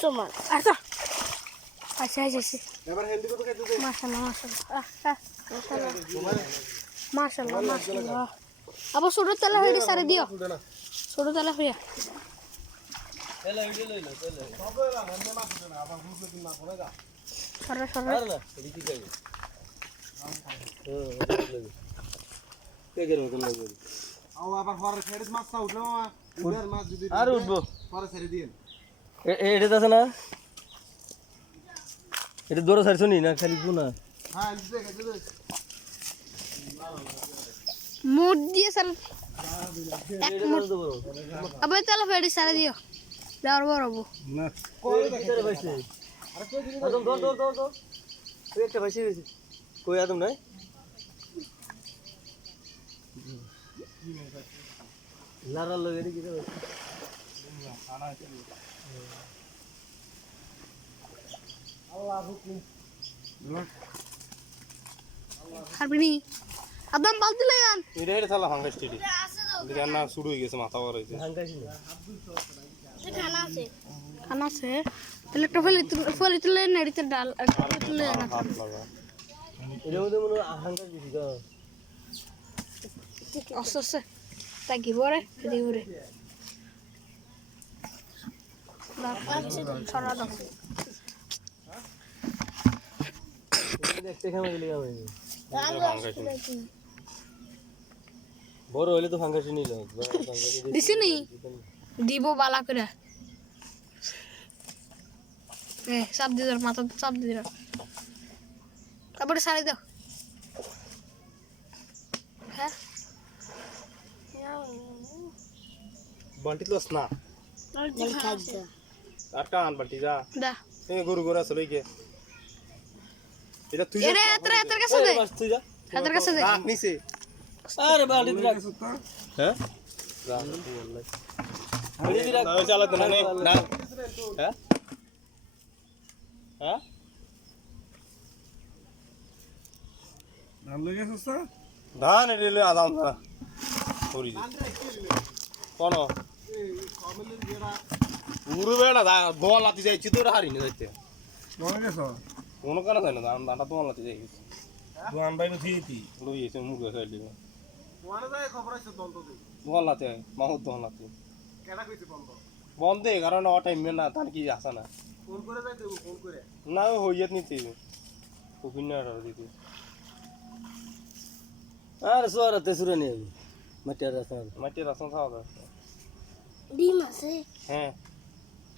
তোমার আচ্ছা আচ্ছা আচ্ছা আচ্ছা এবার হেলদি কত খাইতে দে আহ, আহ, মাশাল্লাহ মাশাল্লাহ আবার ছোট তেলা হয়ে সারে দিও। ছোট তেলা হইয়া। তেলে ভিডিও লইলো তেলে। সব এরা হেলদি মাছ না আবার বুঝলে তুমি না করে যা সরে সরে আর এদিকে যাবে হ্যাঁ মতন লাগবে। আও আবার হরে ফেরিস মাছ উঠল মামা উঠের মাছ যদি আর উঠবো। পরে ছেড়ে দিন এটা আছে না? এটা দৌড়া ছাড়ছো নি না খালি না হ্যাঁ মুড দিয়ে সার এটা করে আবার তেলা ফেড়ে সারে দিও। দেওয়ার বড় হব। না। কই ভিতরে ভাইছে আদম ধর ধর ধর ধর তুই একটা ভাইছে কই আদম নাই লারা লগে আদম এটা এটা থালা না শুরু হয়ে গেছে মাথা হয়েছে না খানা আছে। খানা আছে। তাহলে একটা ফলি ফলি তুলে নেড়িতে ডাল একটা ফলি তুলে না এর মধ্যে মনে হয় হাঙ্গাই দিছি তো আস্তে আস্তে তাকি পরে এদিকে ঘুরে ছড়া দাও বড় হইলে তো ফাঙ্গাসি নিল দিছি নি? দিব বালা করে। এ চাপ দি দাও মাথা চাপ দি দাও তারপরে সারি দাও হ্যাঁ বান্টি না? আর কান বান্টি যা। দা। এ গরু গরু আসলে কি এটা তুই এরে এতরে এতরে কাছে দে। তুই যা। এতরে কাছে দে। রাখ নিছে আরে বাড়ি রাখ। হ্যাঁ? বাড়ি রাখ। না চালাতে না না হ্যাঁ? হ্যাঁ? ধান এলে আদাম না করি কোন পুরো বেড়া দোয়া লাতি যাইছি তো হারি না যাইতে কোন কারণ জানো ধান ধানটা দোয়া লাতি যাই গেছে লই এসে মুখ সাইড দিবে দোয়া লাতে মাহুত দোয়া লাতে বন্ধে কারণ ও টাইম না ধান কি আসা না না ও হইয়াত নিতে কুকিন না দিতে আর সোরাতে সুরে নিয়ে মাটিয়ার রাস্তা মাটি রাসন খাওয়া দাওয়া ডিম আছে। হ্যাঁ।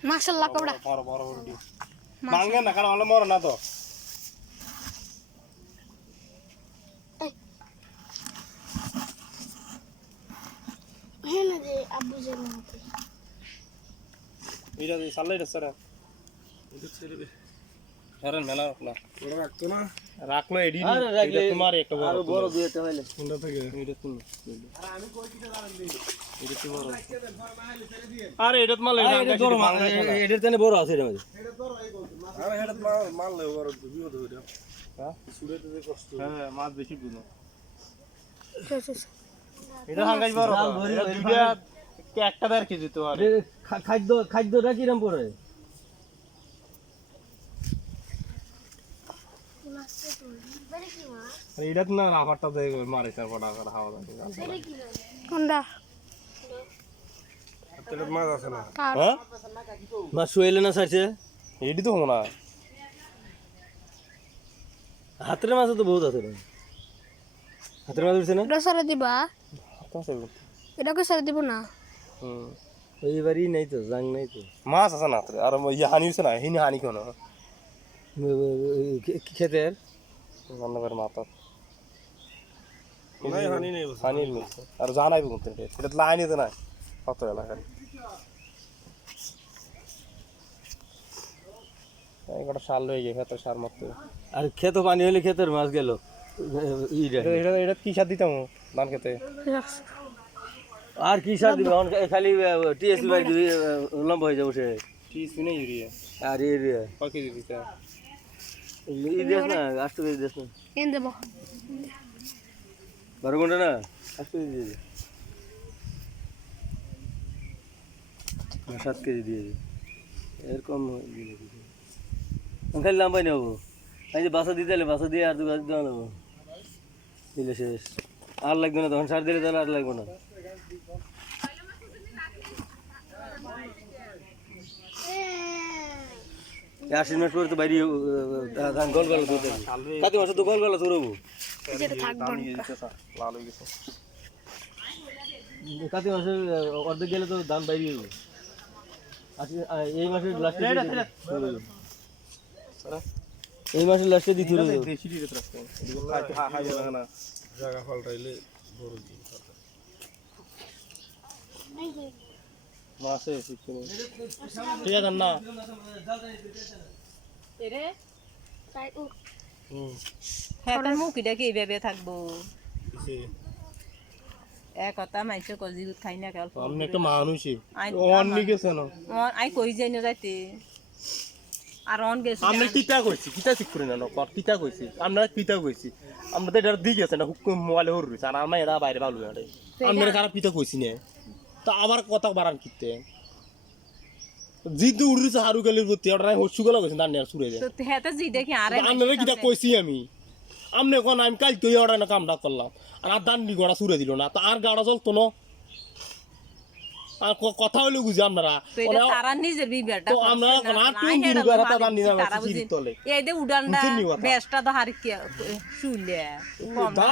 মাশাআল্লাহ কবড়া। বড় বড় বড় ডিম। মাঙ্গে না কারণ মর না তো। হ্যাঁ যে আব্বু যে এটা সাল্লাই সরেন মেলা রাখল রাখল এডি আরে তোমার একটা বড় আরও বড় হইলে। এটা তুমি। আরে এটা তোমার আরে এটা বড় এটার তেনে বড় আছে এর মধ্যে হ্যাঁ? মাছ বেশি বুঝো আচ্ছা এটা হাঙ্গাই বড়। এটা দুইটা একটা দেড় কেজি তো আরে। খাদ্য খাদ্যটা কিরম পড়ে আর এটা তো না রাফারটা দেয় মারে চার ফটা করে হাওয়া দেয় কোনটা? মাছ আছে না? হ্যাঁ? মাছ শুয়েলে না সারছে এডি তো না হাতের মাছ তো বহুত আছে। হাতের মাছ উঠছে না? এটা সারে দিবা। এটাকে সারে দিব না? হুম। এইবারই নাই তো জাং নাই তো। মাছ আছে না আর ইয়ে হানি হচ্ছে না হিনি হানি কোনো। ক্ষেতের রান্নাঘর মাথা। হানি নেই আর জানাই বলতে এটা। লাইনে তো নাই। কত এলাকায়। এই কটা সাল হয়ে গেছে এত সার মারতে আর ক্ষেত পানি হলে ক্ষেতের মাছ গেল। এটা কি সার দিতাম ধান খেতে। আর কি সার দিবে? খালি টিএসপি লম্বা হয়ে যাবে সে। কি শুনে ইউরিয়া। আর এর কয় কেজি দিতে দেশ না এন দেব। বারো ঘণ্টা না? দিয়ে দে। সাত কেজি দিয়ে এরকম দিলে দিদি আমি খালি লাম্বাই নেব। আমি যে বাসা দিতে বাসা দিয়ে আর দু গাছ দেওয়া নেব। দিলে শেষ। আর লাগবে না তখন সার দিলে তাহলে আর লাগবে না। এই আশ্বিন মাস পরে তো বাইরে ধান গোল গলা ধরতে কাতি মাসে তো গোল গলা গেছে কাতি মাসে অর্ধেক গেলে তো ধান বাইরে যাবে এই মাসের লাস্টে এই মাসের লাস্টে দিতে হবে। জায়গা ফলটাইলে বড় মাসে ঠিক আছে না। তাই ও হুম। হ্যাঁ তার মুখিটা কি এইভাবে থাকব? কিসে? এক কথা মাইছে কজি খাই না কেবল আপনি একটা মানুষই। আই- অন্য গেছে না। অন- আই কই যাই না যাইতে। আর অন গেছে আমরা কিতা কইছি কিতা ঠিক করে না নকর কিতা কইছি। আমরা কিতা কইছি। আমরা তো এটা দি গেছে না হুক মোবাইলে হর রইছে। আর আমরা এরা বাইরে ভালো আরে আমরা কিতা কইছি না। তা আবার কথা বাড়ান কিতে জিদ উড়িছে হারু গেলির প্রতি ওটা হসু গেল গেছে তার নেয়ার সুরে হ্যাঁ জি দেখি আরে কিতা কইছি আমি। আমনে কোন আমি কাল তুই ওটা না কামটা করলাম। আর আর দান্ডি গড়া সুরে দিল না। তা আর গাড়া চলতো না। আর কথা হইল বুঝি ওরা- তারা নিজের বিবেকটা তো আমরা আর তিন দিন করে হাতে দান নিলাম তারা সিঁড়ির তলে। এই বুঝিনি কথা। বেশটা তো হার কি শুলে দা।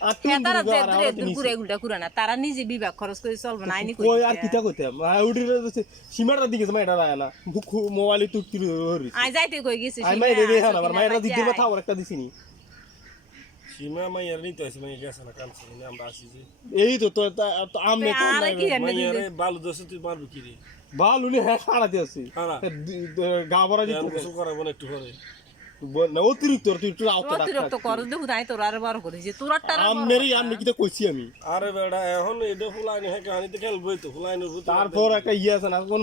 আর তারা যে দূরে দূর করে না তারা নিজে বিবেক খরচ করে চলবে না আইনি কই আর কিতা কইতাম উড়ির সীমাটা দিকে মাইটা রায় না। মোবাইলে তুই হরি আই যাইতে কই গেছি আই মাই রে হ্যাঁ আমার মাইরা দিতে মা থাও একটা দিছিনি সীমা মাইয়ার নিতে আছে মাইয়া গেছে না কামছে না আমরা আসি যে এই তো তো কি জানি মাইয়ারে বালু দোষে তুই মারবি কি রে ভালো নি হ্যাঁ সারা দিয়েছি গা ভরা দিতে গোসল করাবো না একটু পরে না অতিরিক্ত তুই একটু অতিরিক্ত করো দেখো তাই তোর আরে বড় করেছে তোর টারা আমনেরই আমনে কিতা কইছি আমি আরে বেড়া এখন এটা ফুলাইনি হ্যাঁ কাহিনীতে খেলবই তো ফুলাইনের তারপর একটা ইয়ে আছে না কোন